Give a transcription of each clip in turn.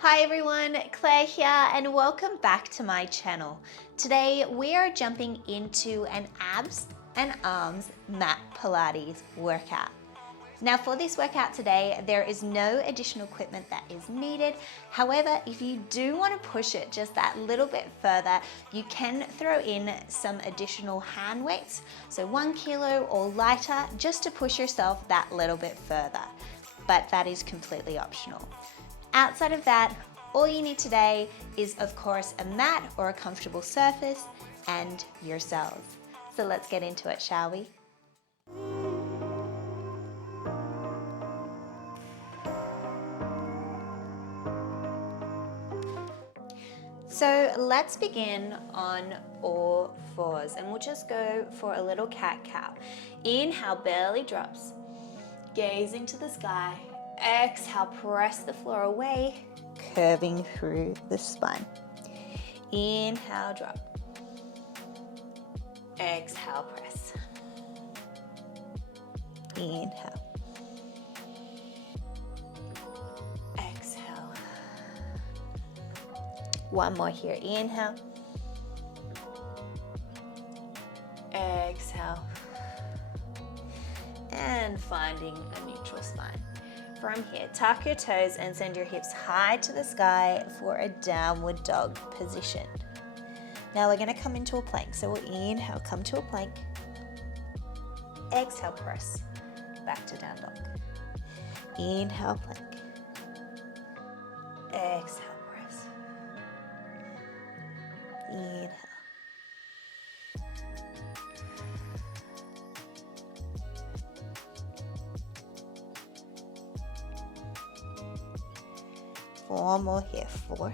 Hi everyone, Claire here and welcome back to my channel. Today we are jumping into an abs and arms mat Pilates workout. Now for this workout today, there is no additional equipment that is needed. However, if you do want to push it just that little bit further, you can throw in some additional hand weights, so 1 kilo or lighter, just to push yourself that little bit further. But that is completely optional. Outside of that, all you need today is of course a mat or a comfortable surface and yourselves. So let's get into it, shall we? So let's begin on all fours and we'll just go for a little cat-cow. Inhale, belly drops, gaze into the sky. Exhale, press the floor away, curving through the spine. Inhale, drop. Exhale, press. Inhale. Exhale. One more here. Inhale. Exhale. And finding a neutral spine. From here, tuck your toes and send your hips high to the sky for a downward dog position. Now we're going to come into a plank. So we'll inhale, come to a plank. Exhale, press back to down dog. Inhale, plank. Exhale, press. Inhale. Four more here. 4,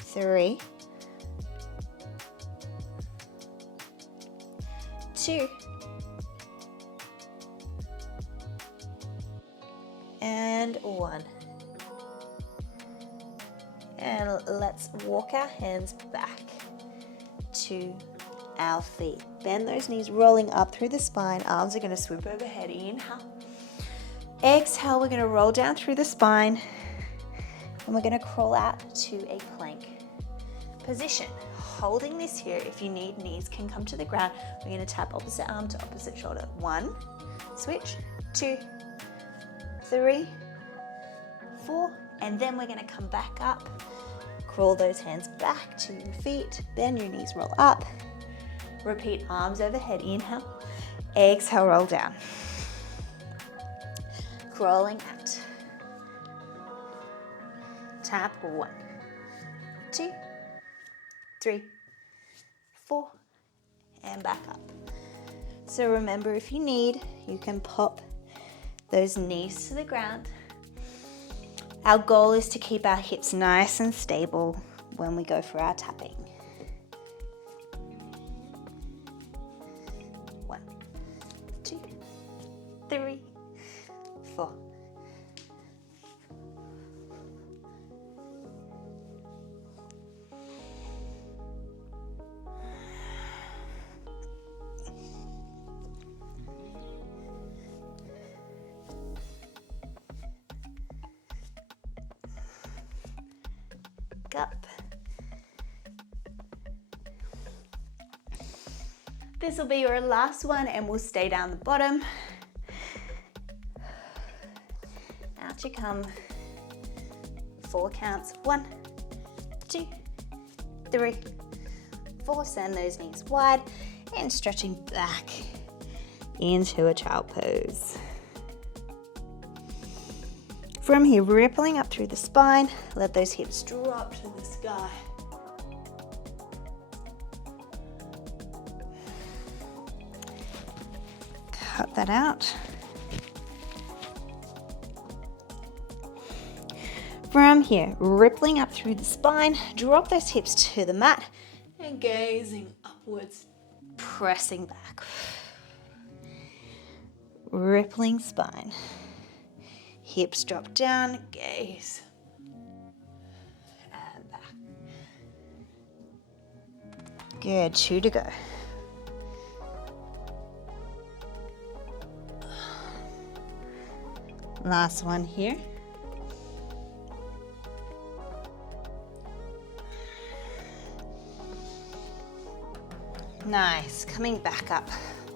3, 2, and 1. And let's walk our hands back to our feet. Bend those knees, rolling up through the spine. Arms are going to swoop overhead. Inhale. Exhale, we're going to roll down through the spine and we're going to crawl out to a plank position. Holding this here, if you need, knees can come to the ground. We're going to tap opposite arm to opposite shoulder. 1, switch, 2, 3, 4, and then we're going to come back up. Crawl those hands back to your feet, bend your knees, roll up. Repeat, arms overhead, inhale. Exhale, roll down. Crawling out. Tap 1, 2, 3, 4, and back up. So remember, if you need, you can pop those knees to the ground. Our goal is to keep our hips nice and stable when we go for our tapping. 1, 2, 3, 4. Up. This will be your last one and we'll stay down the bottom. Out you come. 4 counts. 1, 2, 3, 4. Send those knees wide and stretching back into a child pose. From here, rippling up through the spine, let those hips drop to the sky. Cut that out. From here, rippling up through the spine, drop those hips to the mat and gazing upwards, pressing back. Rippling spine. Hips drop down, gaze, and back. Good, 2 to go. Last one here. Nice. Coming back up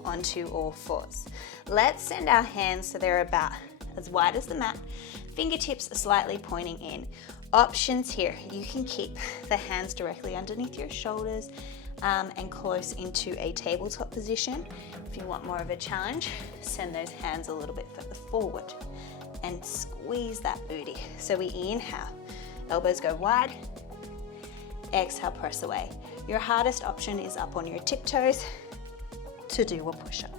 onto all fours. Let's send our hands so they're about as wide as the mat. Fingertips are slightly pointing in. Options here. You can keep the hands directly underneath your shoulders and close into a tabletop position. If you want more of a challenge, send those hands a little bit further forward and squeeze that booty. So we inhale, elbows go wide, exhale, press away. Your hardest option is up on your tiptoes to do a push-up,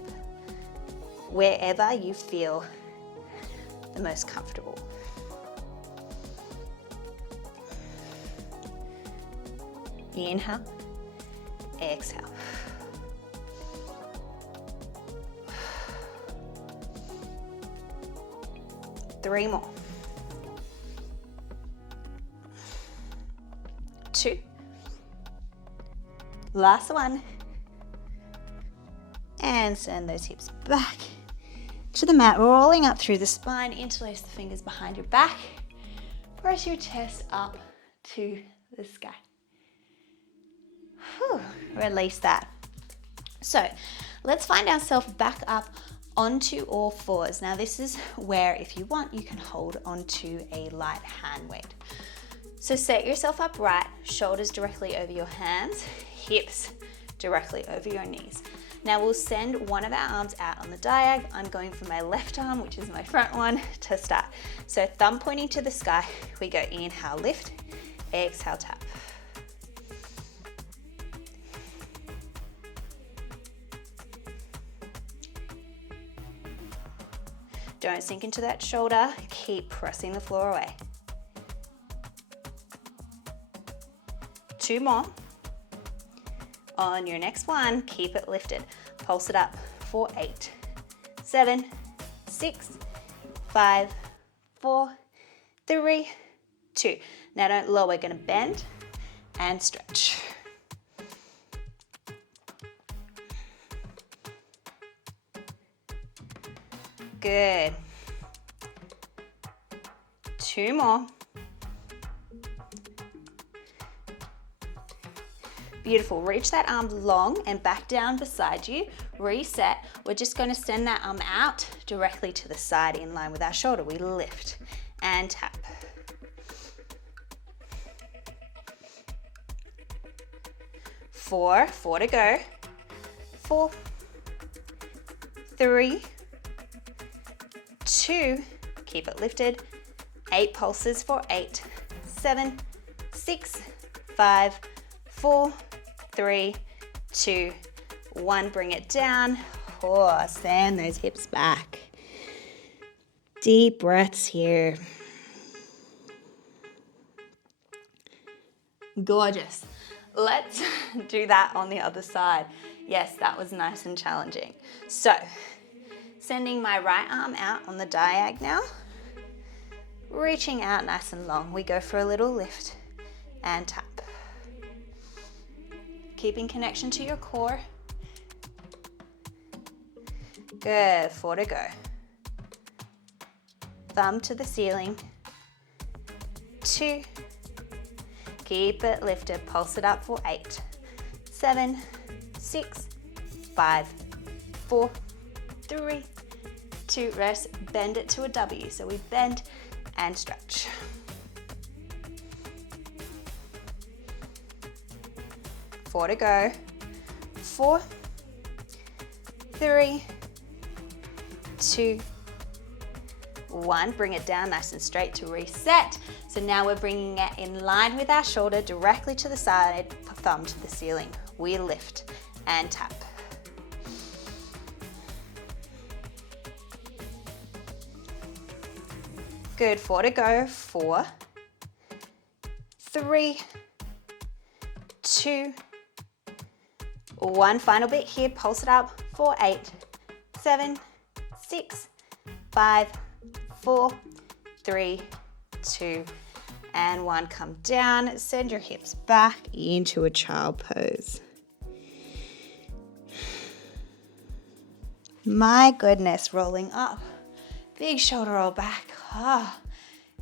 wherever you feel the most comfortable. Inhale, exhale. Three more. 2. Last one. And send those hips back to the mat, rolling up through the spine, interlace the fingers behind your back. Press your chest up to the sky. Whew, release that. So let's find ourselves back up onto all fours. Now this is where, if you want, you can hold onto a light hand weight. So set yourself up right, shoulders directly over your hands, hips directly over your knees. Now we'll send one of our arms out on the diag. I'm going for my left arm, which is my front one, to start. So thumb pointing to the sky, we go inhale, lift, exhale, tap. Don't sink into that shoulder, keep pressing the floor away. 2 more. On your next one, keep it lifted. Pulse it up for 8, 7, 6, 5, 4, 3, 2. Now don't lower, we're gonna bend and stretch. Good. 2 more. Beautiful. Reach that arm long and back down beside you. Reset. We're just going to send that arm out directly to the side in line with our shoulder. We lift and tap. Four to go. 4, 3, 2, keep it lifted. 8 pulses for 8, 7, 6, 5, 4, 3, 2, 1. Bring it down. Oh, send those hips back. Deep breaths here. Gorgeous. Let's do that on the other side. Yes, that was nice and challenging. So, sending my right arm out on the diag now. Reaching out nice and long. We go for a little lift and tap. Keeping connection to your core. Good, 4 to go. Thumb to the ceiling. 2. Keep it lifted, pulse it up for 8, 7, 6, 5, 4, 3, 2, rest, bend it to a W. So we bend and stretch. Four to go. 4, 3, 2, 1. Bring it down nice and straight to reset. So now we're bringing it in line with our shoulder directly to the side, thumb to the ceiling. We lift and tap. Good, 4 to go. 4, 3, 2, 1. Final bit here, pulse it up for 8, 7, 6, 5, 4, 3, 2, and 1. Come down, send your hips back into a child pose. My goodness, rolling up Big shoulder roll back. Oh,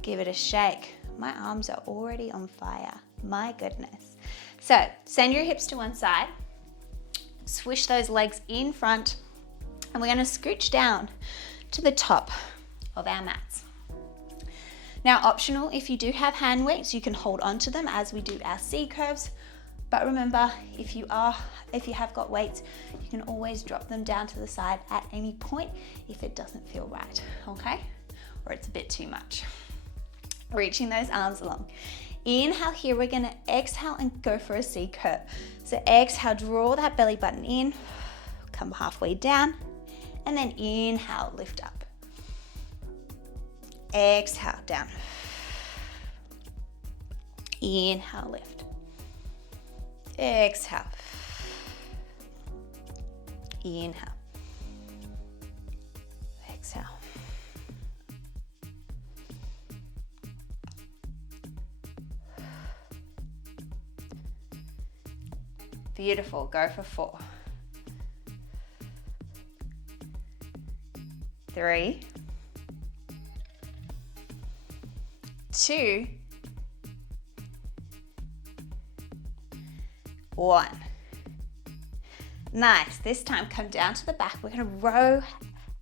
give it a shake. My arms are already on fire. My goodness. So send your hips to one side. Swish those legs in front. And we're going to scooch down to the top of our mats. Now, optional, if you do have hand weights, you can hold on to them as we do our C curves. But remember, if you have got weights, you can always drop them down to the side at any point if it doesn't feel right, okay? Or it's a bit too much. Reaching those arms along. Inhale here, we're gonna exhale and go for a C curve. So exhale, draw that belly button in, come halfway down, and then inhale, lift up. Exhale, down. Inhale, lift. Exhale. Inhale. Exhale. Beautiful. Go for 4. 3, 2, 1. Nice. This time, come down to the back. We're going to row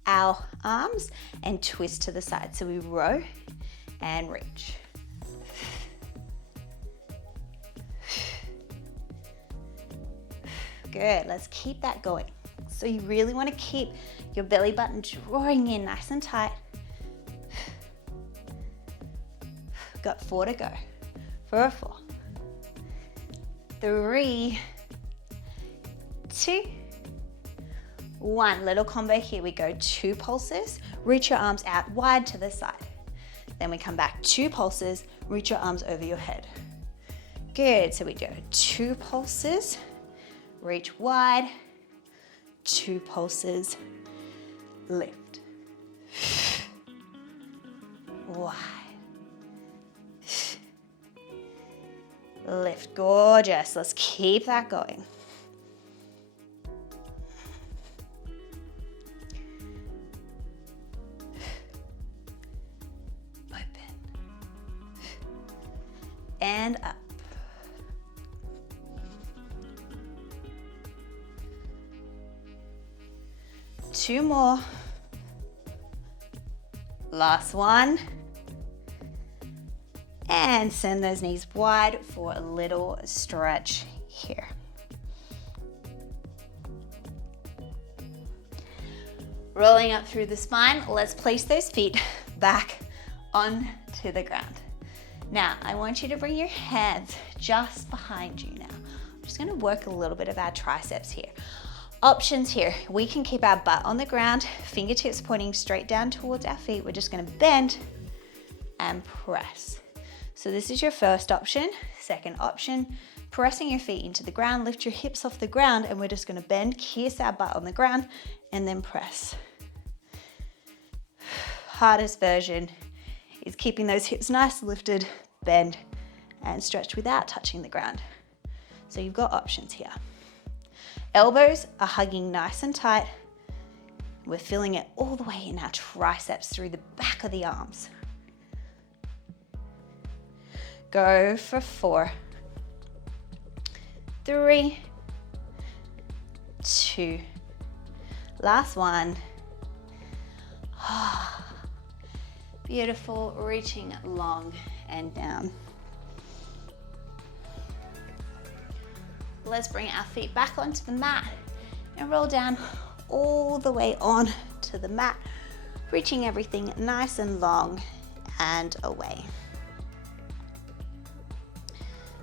our arms and twist to the side. So we row and reach. Good. Let's keep that going. So you really want to keep your belly button drawing in nice and tight. Got 4 to go. For a 4. 3, 2, 1. Little combo here. We go 2 pulses. Reach your arms out wide to the side. Then we come back 2 pulses. Reach your arms over your head. Good. So we go 2 pulses. Reach wide. 2 pulses. Lift. Wide. Lift. Gorgeous. Let's keep that going. Open. And up. Two more. Last one. And send those knees wide for a little stretch here. Rolling up through the spine, let's place those feet back onto the ground. Now, I want you to bring your hands just behind you now. I'm just gonna work a little bit of our triceps here. Options here, we can keep our butt on the ground, fingertips pointing straight down towards our feet. We're just gonna bend and press. So this is your first option. Second option, pressing your feet into the ground, lift your hips off the ground, and we're just gonna bend, kiss our butt on the ground, and then press. Hardest version is keeping those hips nice and lifted, bend, and stretch without touching the ground. So you've got options here. Elbows are hugging nice and tight. We're feeling it all the way in our triceps through the back of the arms. Go for 4, 3, 2, last one. Beautiful, reaching long and down. Let's bring our feet back onto the mat and roll down all the way on to the mat, reaching everything nice and long and away.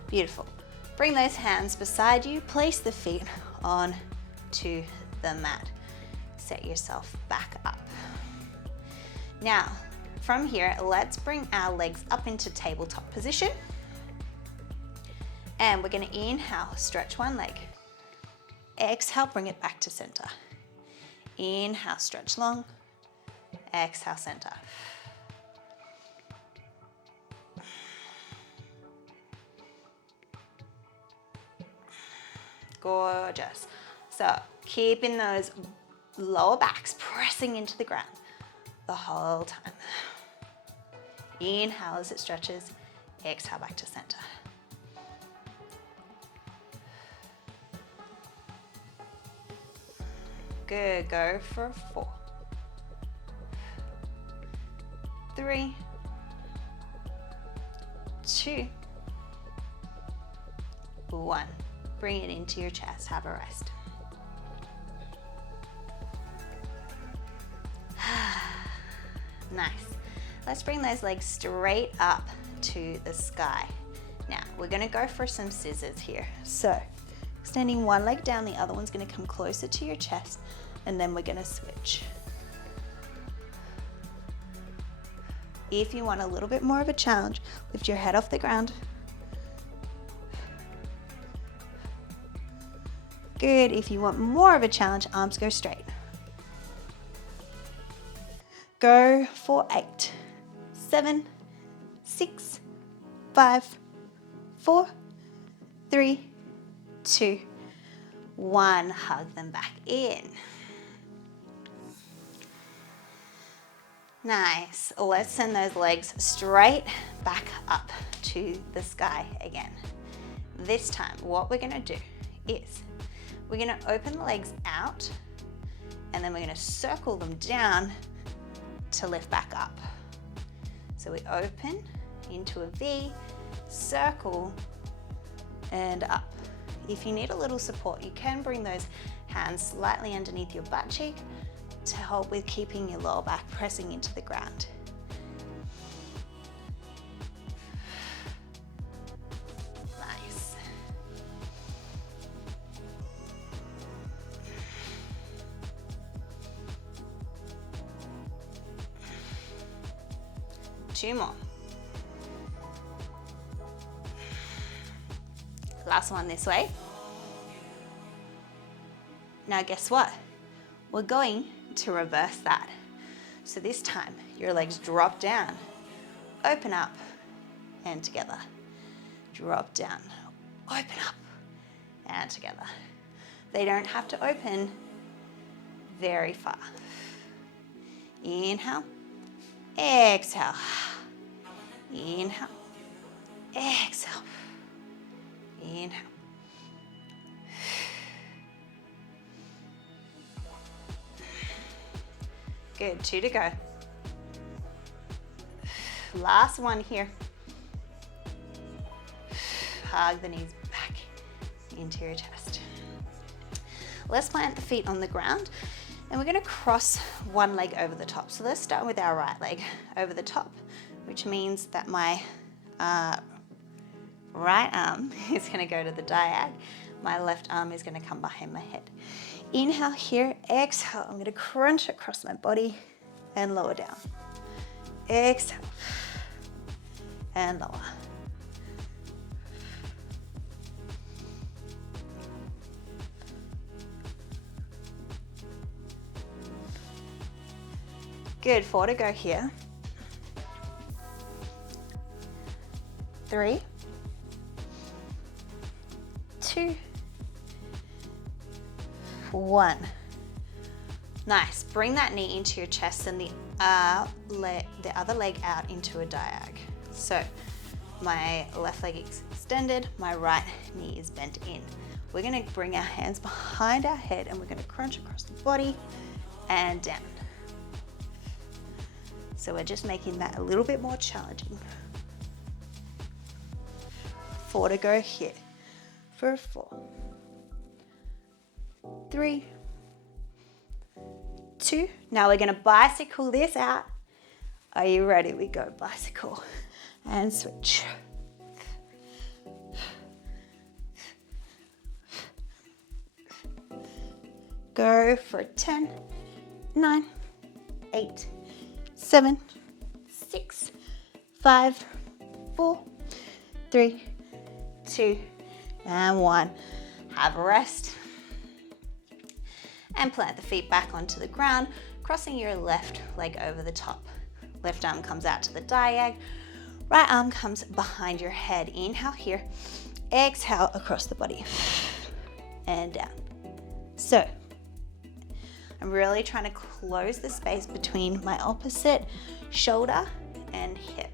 Beautiful. Bring those hands beside you, place the feet on to the mat. Set yourself back up. Now, from here, let's bring our legs up into tabletop position. And we're gonna inhale, stretch one leg. Exhale, bring it back to center. Inhale, stretch long. Exhale, center. Gorgeous. So keeping those lower backs pressing into the ground. the whole time. Inhale as it stretches, exhale back to center. Good, go for 4, 3, 2, 1. Bring it into your chest, have a rest. Nice. Let's bring those legs straight up to the sky. Now, we're gonna go for some scissors here. So, extending one leg down, the other one's gonna come closer to your chest, and then we're gonna switch. If you want a little bit more of a challenge, lift your head off the ground. Good. If you want more of a challenge, arms go straight. Go for 8, 7, 6, 5, 4, 3, 2, 1. Hug them back in. Nice. Let's send those legs straight back up to the sky again. This time, what we're gonna do is we're gonna open the legs out, and then we're gonna circle them down to lift back up. So we open into a V, circle, and up. If you need a little support, you can bring those hands slightly underneath your butt cheek to help with keeping your lower back pressing into the ground. Nice. Two more. Last one this way. Now guess what? We're going to reverse that. So this time, your legs drop down, open up, and together. Drop down, open up, and together. They don't have to open very far. Inhale, exhale. Inhale, exhale. Inhale. Good, 2 to go. Last one here. Hug the knees back into your chest. Let's plant the feet on the ground, and we're gonna cross one leg over the top. So let's start with our right leg over the top, which means that my right arm is gonna go to the diag. My left arm is gonna come behind my head. Inhale here, exhale. I'm gonna crunch across my body and lower down. Exhale, and lower. Good, 4 to go here. 3, 2, 1. Nice. Bring that knee into your chest and the other leg out into a diag. So my left leg is extended, my right knee is bent in. We're gonna bring our hands behind our head and we're gonna crunch across the body and down. So we're just making that a little bit more challenging. 4 to go here. For 4, 3, 2. Now we're gonna bicycle this out. Are you ready? We go bicycle and switch. Go for 10, 9, 8, 7, 6, 5, 4, 3, 2, and 1. Have a rest. And plant the feet back onto the ground, crossing your left leg over the top. Left arm comes out to the diag. Right arm comes behind your head. Inhale here. Exhale across the body. And down. So, I'm really trying to close the space between my opposite shoulder and hip.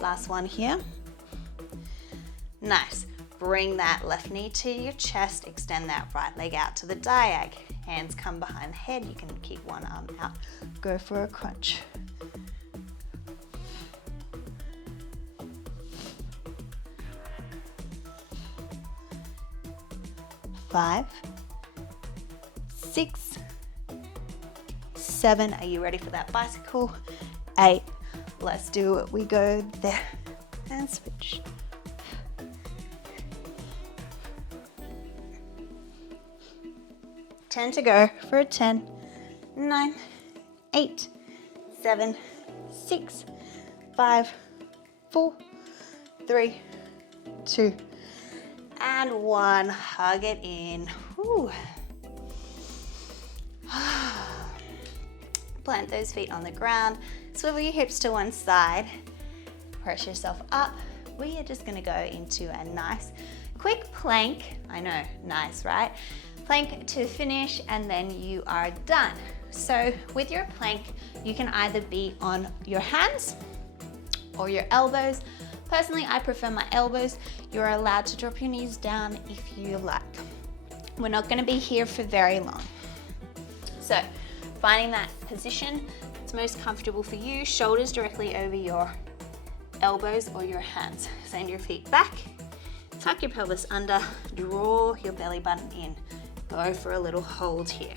Last one here. Nice. Bring that left knee to your chest, extend that right leg out to the diag. Hands come behind the head, you can keep one arm out. Go for a crunch. Five, 6, 7, are you ready for that bicycle? 8, let's do it. We go there and switch. 10 to go for a 10, 9, 8, 7, 6, 5, 4, 3, 2, and 1. Hug it in. Whew. Plant those feet on the ground. Swivel your hips to one side. Press yourself up. We are just going to go into a nice quick plank. I know, nice, right? Plank to finish, and then you are done. So with your plank, you can either be on your hands or your elbows. Personally, I prefer my elbows. You're allowed to drop your knees down if you like. We're not going to be here for very long. So finding that position that's most comfortable for you, shoulders directly over your elbows or your hands. Send your feet back, tuck your pelvis under, draw your belly button in. Go for a little hold here.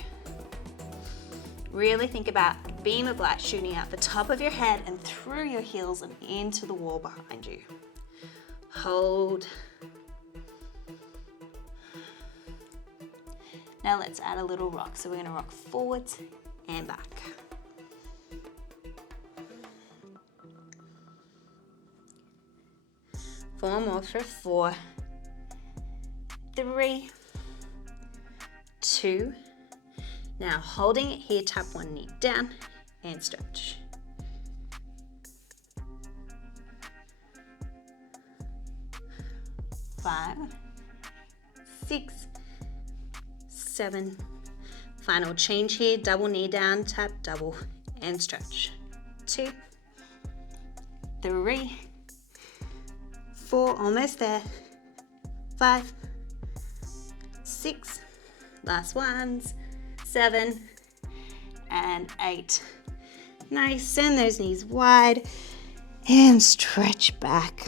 Really think about a beam of light shooting out the top of your head and through your heels and into the wall behind you. Hold. Now let's add a little rock. So we're going to rock forwards and back. Four more for 4, 3, 2. Now holding it here, tap one knee down and stretch. 5, 6, 7. Final change here, double knee down, tap, double, and stretch. 2, 3, 4, almost there. 5, 6, last ones, 7, and 8. Nice, send those knees wide and stretch back.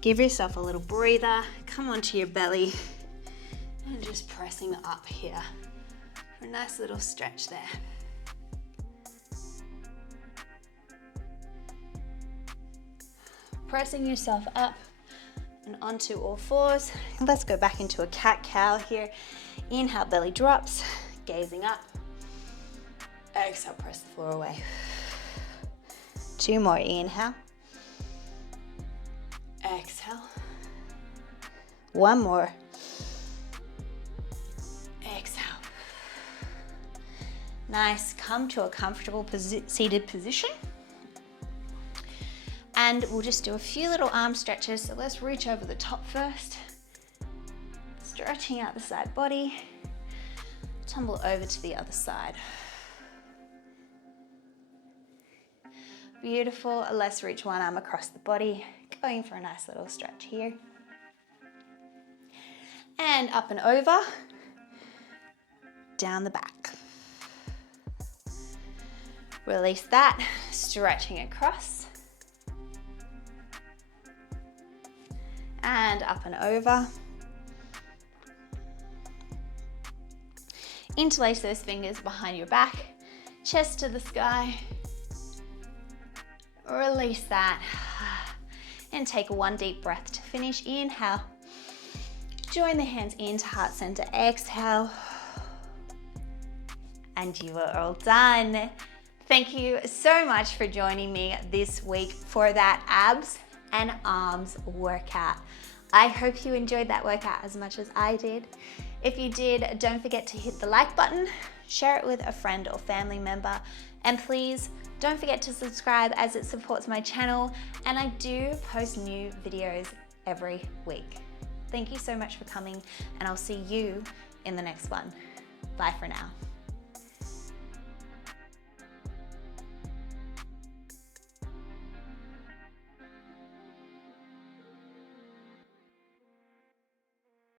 Give yourself a little breather, come onto your belly and just pressing up here for a nice little stretch there. Pressing yourself up and onto all fours. Let's go back into a cat-cow here. Inhale, belly drops, gazing up. Exhale, press the floor away. 2 more, inhale. Exhale. 1 more. Exhale. Nice, come to a comfortable seated position. And we'll just do a few little arm stretches. So let's reach over the top first. Stretching out the side body. Tumble over to the other side. Beautiful. Let's reach one arm across the body. Going for a nice little stretch here. And up and over. Down the back. Release that. Stretching across. And up and over. Interlace those fingers behind your back, chest to the sky. Release that. And take 1 deep breath to finish. Inhale. Join the hands into heart center. Exhale. And you are all done. Thank you so much for joining me this week for that abs and arms workout. I hope you enjoyed that workout as much as I did. If you did, don't forget to hit the like button, share it with a friend or family member, and please don't forget to subscribe as it supports my channel, and I do post new videos every week. Thank you so much for coming, and I'll see you in the next one. Bye for now.